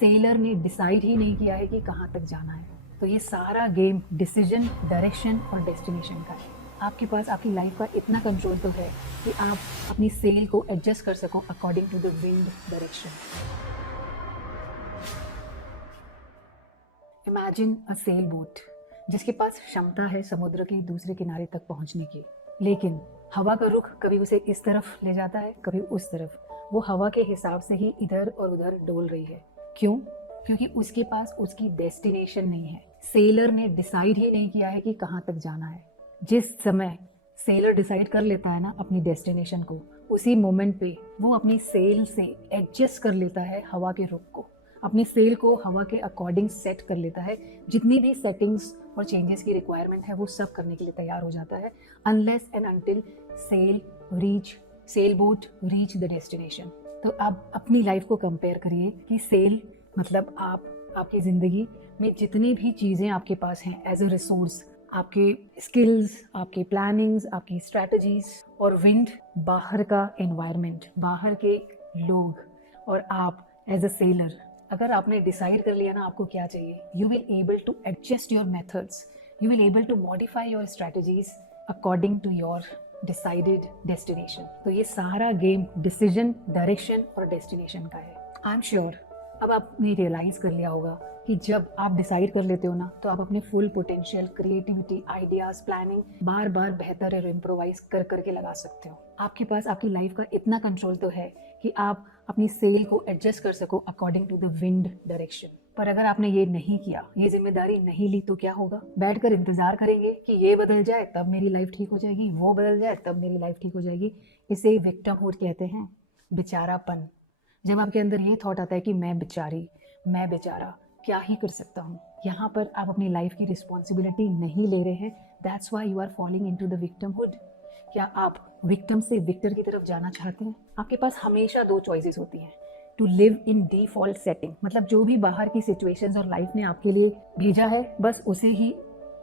Seller ने decide ही नहीं किया है कि कहाँ तक जाना है। तो ये सारा गेम डिसीजन, डायरेक्शन और डेस्टिनेशन का है। आपके पास आपकी लाइफ का इतना कंट्रोल तो है कि आप अपनी सेल को एडजस्ट कर सको according to the wind direction. Imagine a sailboat जिसके पास क्षमता है समुद्र के दूसरे किनारे तक पहुंचने की, लेकिन हवा का रुख कभी उसे इस तरफ ले जाता है, कभी उस तरफ। वो हवा के हिसाब से ही इधर और उधर डोल रही है। क्यों? क्योंकि उसके पास उसकी डेस्टिनेशन नहीं है। सेलर ने डिसाइड ही नहीं किया है कि कहाँ तक जाना है। जिस समय सेलर डिसाइड कर लेता है ना अपनी डेस्टिनेशन को, उसी मोमेंट पे वो अपनी सेल से एडजस्ट कर लेता है हवा के रुख को, अपनी सेल को हवा के अकॉर्डिंग सेट कर लेता है। जितनी भी सेटिंग्स और चेंजेस की रिक्वायरमेंट है वो सब करने के लिए तैयार हो जाता है, unless and until sail boat reach the destination. तो आप अपनी लाइफ को कंपेयर करिए कि सेल मतलब आपकी ज़िंदगी में जितनी भी चीज़ें आपके पास हैं एज अ रिसोर्स, आपके स्किल्स, आपके प्लानिंग्स, आपकी स्ट्रैटेजीज, और विंड बाहर का एनवायरनमेंट, बाहर के लोग, और आप एज अ सेलर। अगर आपने डिसाइड कर लिया ना आपको क्या चाहिए, you will able to adjust your methods, you will able to modify your strategies according to your decided destination. तो ये सारा गेम डिसीजन, डायरेक्शन और डेस्टिनेशन का है। आई एम श्योर अब आपने रियलाइज़ कर लिया होगा कि जब आप डिसाइड कर लेते हो ना, तो आप अपने full potential, creativity, ideas, planning बार बार बेहतर और इम्प्रोवाइज कर करके लगा सकते हो। आपके पास आपकी लाइफ का इतना कंट्रोल तो है कि आप अपनी सेल को एडजस्ट कर सको according to the wind direction. पर अगर आपने ये नहीं किया, ये जिम्मेदारी नहीं ली, तो क्या होगा? बैठकर इंतजार करेंगे कि ये बदल जाए तब मेरी लाइफ ठीक हो जाएगी, वो बदल जाए तब मेरी लाइफ ठीक हो जाएगी। इसे विक्टिमहुड कहते हैं, बेचारापन। जब आपके अंदर ये थॉट आता है कि मैं बेचारी, मैं बेचारा, क्या ही कर सकता हूँ, यहाँ पर आप अपनी लाइफ की रिस्पॉन्सिबिलिटी नहीं ले रहे हैं। That's why you are falling into the victimhood. क्या आप विक्टिम से विक्टर की तरफ जाना चाहते हैं? आपके पास हमेशा दो चॉइसेस होती हैं, to live in default setting, मतलब जो भी बाहर की सिचुएशंस और लाइफ ने आपके लिए भेजा है बस उसे ही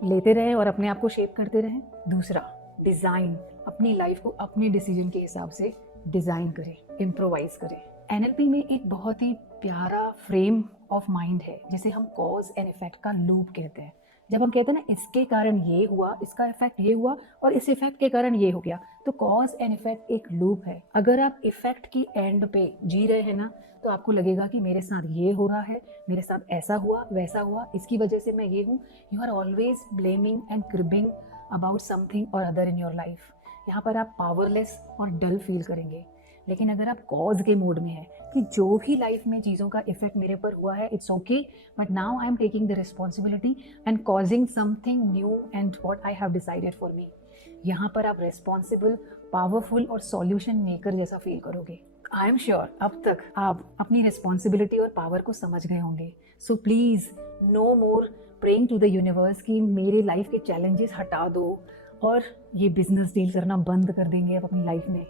लेते रहें और अपने आप को शेप करते रहें। दूसरा, डिज़ाइन, अपनी लाइफ को अपने डिसीजन के हिसाब से डिज़ाइन करें, इम्प्रोवाइज करें। एनएलपी में एक बहुत ही प्यारा फ्रेम ऑफ माइंड है जिसे हम कॉज एंड इफेक्ट का लूप कहते हैं। जब हम कहते हैं ना इसके कारण ये हुआ, इसका इफेक्ट ये हुआ और इस इफेक्ट के कारण ये हो गया, तो कॉज एंड इफेक्ट एक लूप है। अगर आप इफेक्ट की एंड पे जी रहे हैं ना, तो आपको लगेगा कि मेरे साथ ये हो रहा है, मेरे साथ ऐसा हुआ, वैसा हुआ, इसकी वजह से मैं ये हूँ। You are always blaming and cribbing about something or other in your life. यहाँ पर आप पावरलेस और डल फील करेंगे। लेकिन अगर आप कॉज के मोड में है कि जो भी लाइफ में चीज़ों का इफेक्ट मेरे पर हुआ है, it's okay, but now I am taking the responsibility and causing something new and what I have decided for me. यहाँ पर आप रेस्पॉन्सिबल, पावरफुल और सॉल्यूशन मेकर जैसा फील करोगे। आई एम श्योर अब तक आप अपनी रिस्पॉन्सिबिलिटी और पावर को समझ गए होंगे। So please no more praying to the universe कि मेरे लाइफ के चैलेंजेस हटा दो और ये बिजनेस डील करना बंद कर देंगे आप अपनी लाइफ में।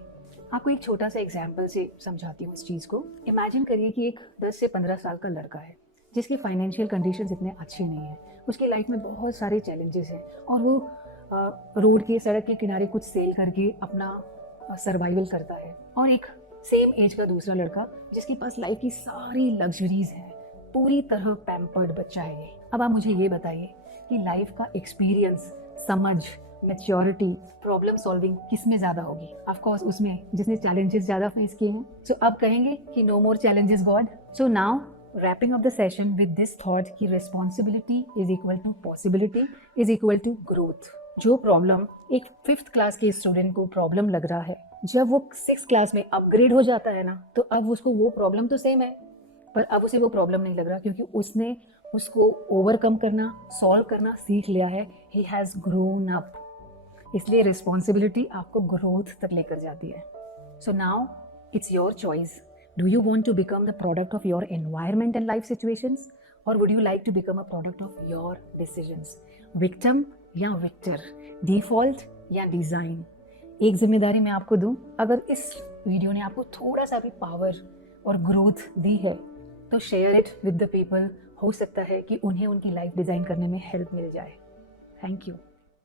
आपको एक छोटा सा एग्जाम्पल से समझाती हूँ इस चीज़ को। इमेजिन करिए कि एक 10 से 15 साल का लड़का है जिसकी फाइनेंशियल कंडीशंस इतने अच्छे नहीं हैं, उसकी लाइफ में बहुत सारे चैलेंजेस हैं और वो रोड के, सड़क के किनारे कुछ सेल करके अपना सर्वाइवल करता है। और एक सेम एज का दूसरा लड़का जिसके पास लाइफ की सारी लग्जरीज हैं, पूरी तरह पैम्पर्ड बच्चा है ये। अब आप मुझे ये बताइए कि लाइफ का एक्सपीरियंस, समझ, मैच्योरिटी, प्रॉब्लम सॉल्विंग किस में ज़्यादा होगी? ऑफ कोर्स उसमें जिसने चैलेंजेस ज़्यादा फेस किए हैं। सो अब कहेंगे कि no more challenges God. So now wrapping up the session with this thought कि responsibility is equal to possibility is equal to growth. जो प्रॉब्लम एक 5th क्लास के स्टूडेंट को प्रॉब्लम लग रहा है, जब वो 6th क्लास में अपग्रेड हो जाता है ना, तो अब उसको वो प्रॉब्लम तो सेम है, पर अब उसे वो प्रॉब्लम नहीं लग रहा क्योंकि उसने उसको ओवरकम करना, सॉल्व करना सीख लिया है। He has grown up. इसलिए रिस्पॉन्सिबिलिटी आपको ग्रोथ तक लेकर जाती है। So now it's your choice. Do you want to become the product of your environment and life situations, और would you like to become a product of your decisions? Victim या victor, default या design? एक जिम्मेदारी मैं आपको दूं, अगर इस वीडियो ने आपको थोड़ा सा भी पावर और ग्रोथ दी है तो share it with the people. हो सकता है कि उन्हें उनकी लाइफ डिज़ाइन करने में हेल्प मिल जाए। Thank you.